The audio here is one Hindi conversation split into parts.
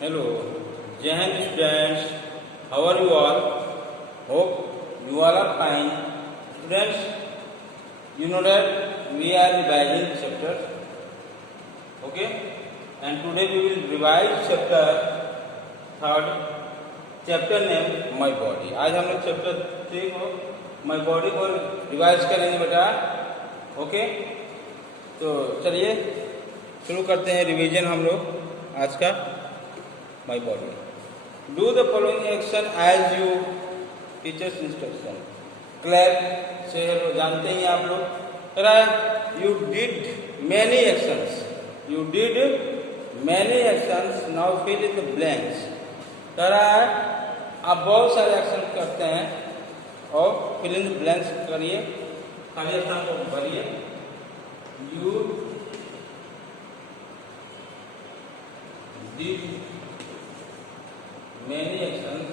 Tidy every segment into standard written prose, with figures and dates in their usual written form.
Hello, Jai Hind students. How are you all? Hope you all are fine. Students, you know that we are revising chapter. Okay? And today we will revise chapter third. Chapter name my body. आज हम लोग चैप्टर 3 को माई बॉडी को रिवाइज करेंगे बेटा. ओके, तो चलिए शुरू करते हैं रिवीजन हम लोग आज का. My body. Do the following action as you teachers instruction. Clap से जानते ही आप लोग. You did many actions. You did many actions. Now fill in the blanks. कह रहा है आप बहुत सारे एक्शन करते हैं और फिल इन द ब्लैंक्स करिए, खाली स्थान को भरिए. You did many actions.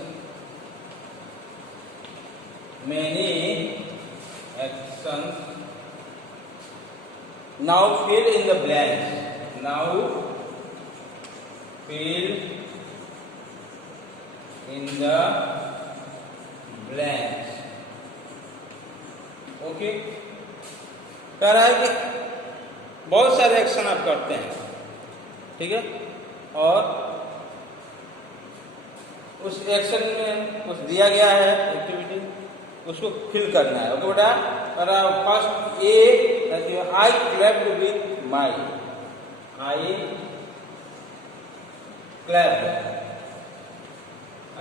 Many actions. Now fill in the blanks. Now fill in the blanks. Okay, कह रहा है कि बहुत सारे एक्शन आप करते हैं, ठीक है, और उस एक्शन में कुछ दिया गया है एक्टिविटी, उसको फिल करना है. ओके बेटा. First A, I clapped with my. I clapped. I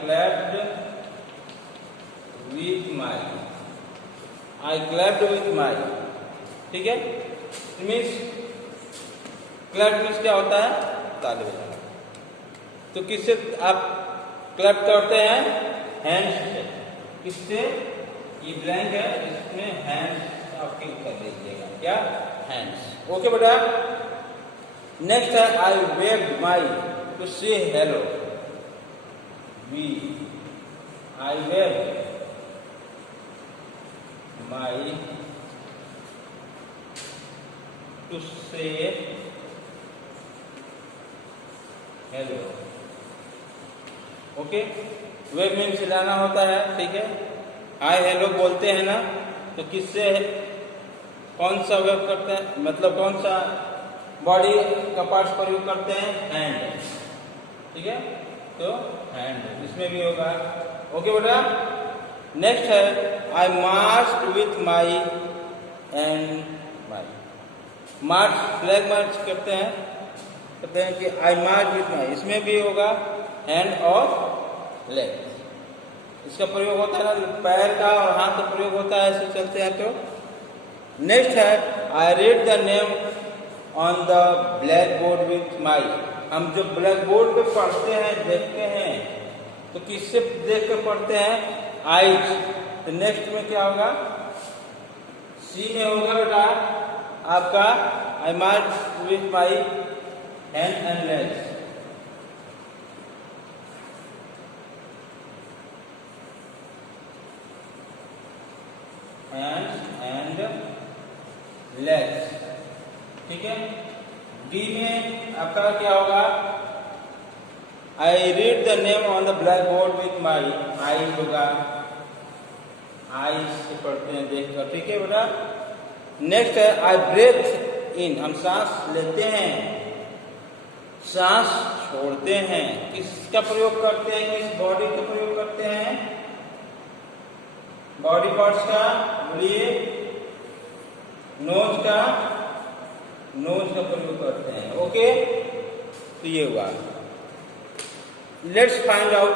clapped with my. I clapped with my. ठीक है. मीन्स क्लैप मीन्स क्या होता है? ताली बजाना. तो किससे आप क्लैप करते हैं? हैंड्स से. किससे? ये ब्लैंक है, इसमें हैंड्स आप फिल कर दीजिएगा. क्या? हैंड्स. ओके बेटा. नेक्स्ट है I waved my to say hello. I waved my to say hello. Okay, wave means हिलाना होता है. ठीक है. हाय हेलो बोलते हैं ना, तो किससे कौन सा वेव करते हैं, मतलब कौन सा बॉडी का पार्ट्स प्रयोग करते हैं? हैंड. ठीक है, तो हैंड इसमें भी होगा. ओके बेटा. नेक्स्ट है I marched with my and my. March flag march करते हैं, कहते हैं कि आई मार्च विथ माई. इसमें भी होगा हैंड और लेग. इसका प्रयोग होता है ना, पैर का और हाथ का प्रयोग होता है, ऐसे चलते हैं. तो नेक्स्ट है आई read the name on the black board with माई. हम जब ब्लैक बोर्ड पे पढ़ते हैं, देखते हैं, तो किससे देख कर पढ़ते हैं? आईज. तो नेक्स्ट में क्या होगा? सी में होगा बेटा आपका I march with my hand and legs. Hands and legs. ठीक है. डी में आपका क्या होगा? I read the name on the black board with my. I होगा, आई से पढ़ते हैं देख कर. ठीक है बेटा. नेक्स्ट है आई ब्रेथ इन. हम सांस लेते हैं, सांस छोड़ते हैं. किसका प्रयोग करते हैं? किस बॉडी का प्रयोग करते हैं? बॉडी पार्ट्स का. बोलिए. नोज का. नोज का प्रयोग करते हैं. ओके, तो ये हुआ. Let's find out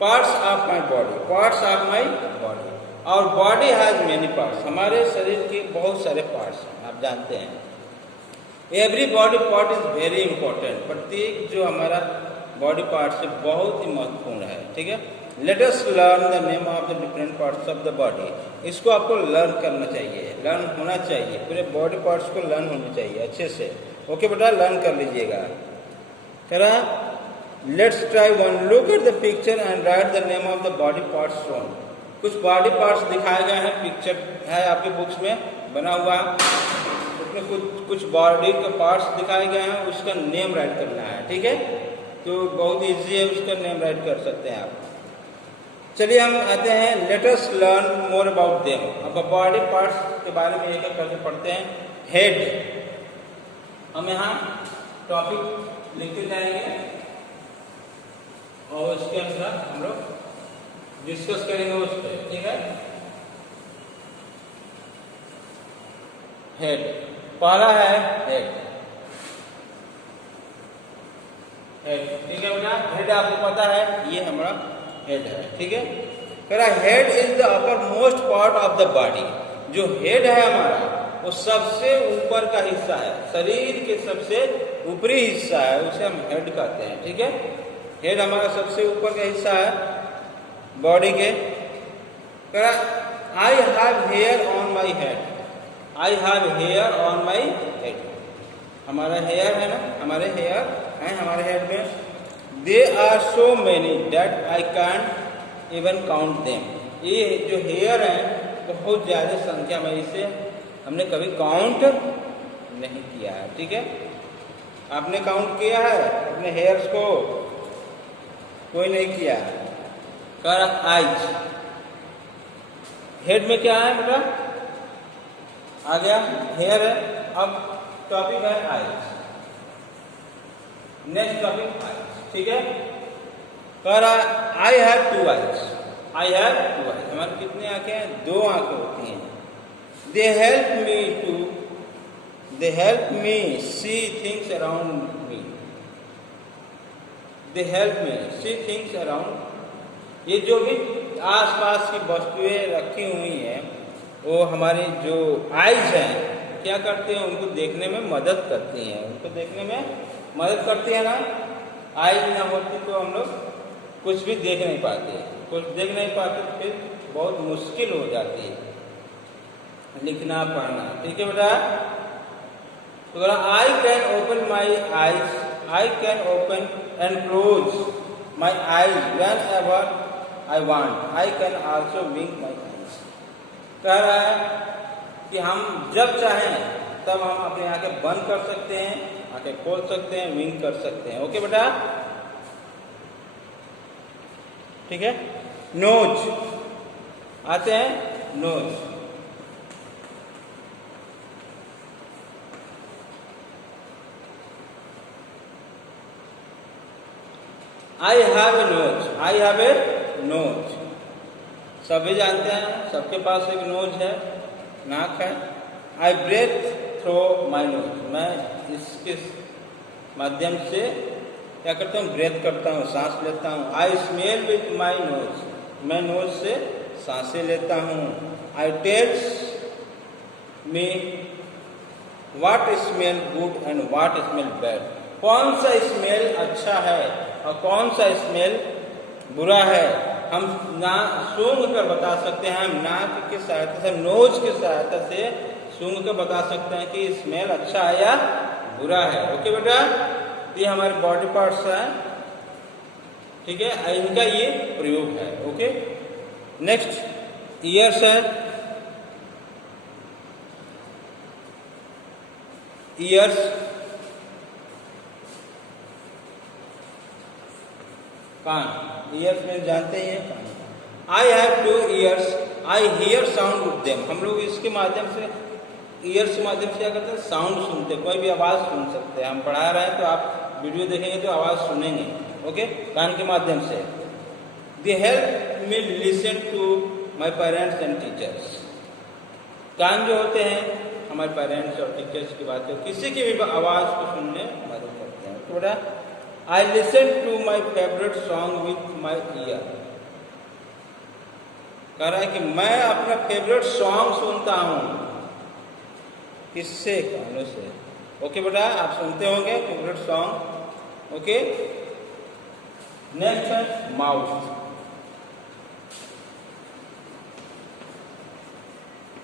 parts of my body. Parts of my body. और बॉडी हैज मेनी पार्ट्स. हमारे शरीर के बहुत सारे पार्ट्स हैं, आप जानते हैं. Every body part is very important. प्रत्येक जो हमारा बॉडी पार्ट्स है बहुत ही महत्वपूर्ण है. ठीक है. Let us learn the name of the different parts of the body. इसको आपको लर्न करना चाहिए, लर्न होना चाहिए. पूरे बॉडी पार्ट्स को लर्न होने चाहिए अच्छे से. ओके बेटा, लर्न कर लीजिएगा. कह रहा let's try one. Look at the picture and right the name of the body parts shown. कुछ बॉडी पार्ट्स दिखाए गए हैं, पिक्चर है आपके बुक्स में बना हुआ. उसमें कुछ बॉडी के पार्ट्स दिखाए गए हैं, उसका नेम राइट करना है, ठीक है। तो बहुत इजी है, उसका नेम राइट कर सकते हैं आप। चलिए हम आते हैं, let us learn more about them. अब बॉडी पार्ट्स के बारे में एक एक करके पढ़ते हैं। हेड, हम यहाँ टॉपिक लिखते जाएंगे और उसके अनुसार हम लोग डिस्कस करेंगे उस पर, ठीक है। हेड, पहला है हेड, हेड, ठीक है बेटा। हेड आपको पता है, ये हमारा हेड है, ठीक है। कह रहा head is the upper most part of the body. जो हेड है हमारा वो सबसे ऊपर का हिस्सा है, शरीर के सबसे ऊपरी हिस्सा है, उसे हम हेड कहते हैं, ठीक है। हेड हमारा सबसे ऊपर का हिस्सा है बॉडी के। कह रहा I have hair on my head, I have hair on my head. हमारा हेयर है ना, हमारे हेयर हैं हमारे हेड में। They are so many that I can even count them. ये जो हेयर हैं बहुत ज़्यादा संख्या में, इसे हमने कभी काउंट नहीं किया है, ठीक है। आपने काउंट किया है अपने हेयर्स को? कोई नहीं किया। कर आइज, हेड में क्या है बेटा? आ गया, हेयर है। अब टॉपिक है आइज, नेक्स्ट टॉपिक आइज, ठीक है। कह रहा I have two eyes, I have two eyes. हमारे कितनी आंखें हैं? 2 आंखें होती हैं। They help me see things around me, they help me see things around. ये जो भी आसपास की वस्तुएं रखी हुई हैं वो हमारी जो आइज हैं क्या करती हैं? उनको देखने में मदद करती हैं, उनको देखने में मदद करती है ना। आइज ना होती तो हम लोग कुछ भी देख नहीं पाते, कुछ देख नहीं पाते तो फिर बहुत मुश्किल हो जाती है लिखना पढ़ना, ठीक है बेटा। तो I can open my eyes, I can open and close my eyes whenever I want, I can also wink my eyes. कह रहा है कि हम जब चाहें तब हम अपनी आंखें बंद कर सकते हैं, आंखें खोल सकते हैं, विंक कर सकते हैं, ओके बेटा, ठीक है। नोज, आते हैं nose. I have a nose, I have a nose. सभी जानते हैं, सबके पास एक नोज है, नाक है। आई ब्रेथ थ्रू माई नोज, मैं इसके माध्यम से क्या करता हूँ? ब्रेथ करता हूँ, सांस लेता हूँ। I smell with my nose, मैं नोज से सांसें लेता हूँ। I tells me what smell good and what smell bad. कौन सा स्मेल अच्छा है और कौन सा स्मेल बुरा है, हम ना सूंघ कर बता सकते हैं। हम नाक की सहायता से, नोज की सहायता से सूंघ कर बता सकते हैं कि स्मेल अच्छा है या बुरा है, ओके बेटा। ये हमारे बॉडी पार्ट्स हैं, ठीक है, इनका ये प्रयोग है, ओके। नेक्स्ट ईयर्स है। ईयर्स, कान, ईयर्स में जानते ही हैं कान। I have 2 ears, I hear sound with them. हम लोग इसके माध्यम से, ईयर्स के माध्यम से क्या करते हैं? साउंड सुनते हैं, कोई भी आवाज़ सुन सकते हैं। हम पढ़ा रहे हैं तो आप वीडियो देखेंगे तो आवाज़ सुनेंगे, ओके, कान के माध्यम से। They help me listen to my parents and teachers. कान जो होते हैं हमारे पेरेंट्स और टीचर्स की बातें, किसी की भी आवाज़ को सुनने में मदद करते हैं। थोड़ा I listen to my favourite song with my ear. कह रहा है कि मैं अपना फेवरेट सॉन्ग सुनता हूँ, किससे? कानों से, ओके बेटा, आप सुनते होंगे फेवरेट सॉन्ग, ओके। नेक्स्ट है माउथ।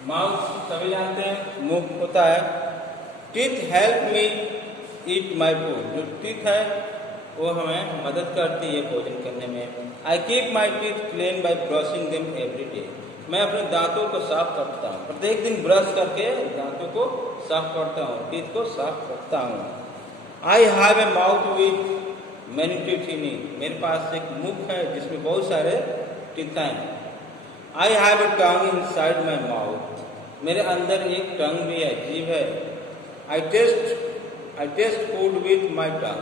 माउथ सभी जानते हैं, मुंह होता है। Teeth help me eat my food. जो टीथ है वो हमें मदद करती है भोजन करने में। I keep my teeth clean by brushing them every day. मैं अपने दांतों को साफ करता हूँ, प्रत्येक दिन ब्रश करके दांतों को साफ करता हूँ, टीथ को साफ करता हूँ। आई have A mouth with many teeth in it, मेरे पास एक मुख है जिसमें बहुत सारे टीथ हैं। I have a tongue inside my mouth, मेरे अंदर एक टंग भी है, जीभ है। I taste food with my tongue,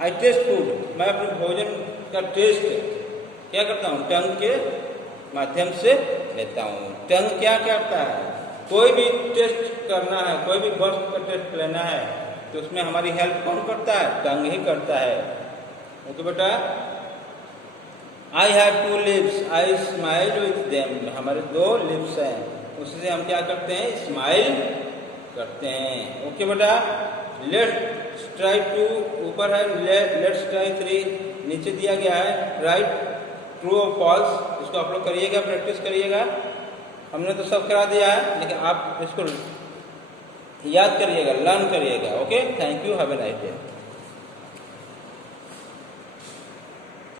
I taste food, मैं अपने भोजन का टेस्ट क्या करता हूँ, टंग के माध्यम से लेता हूँ। टंग क्या करता है, कोई भी टेस्ट करना है, कोई भी वस्तु का टेस्ट लेना है तो उसमें हमारी हेल्प कौन करता है, टंग ही करता है। ओके बेटा, आई have 2 lips, I smile with them, हमारे 2 लिप्स हैं, उससे हम क्या करते हैं, स्माइल करते हैं। ओके बेटा, लेट्स ट्राई 2 ऊपर है, लेट्स ट्राई 3 नीचे दिया गया है, राइट ट्रू और फॉल्स, इसको आप लोग करिएगा, प्रैक्टिस करिएगा। हमने तो सब करा दिया है, लेकिन आप इसको याद करिएगा, लर्न करिएगा। Okay, thank you, have a nice day.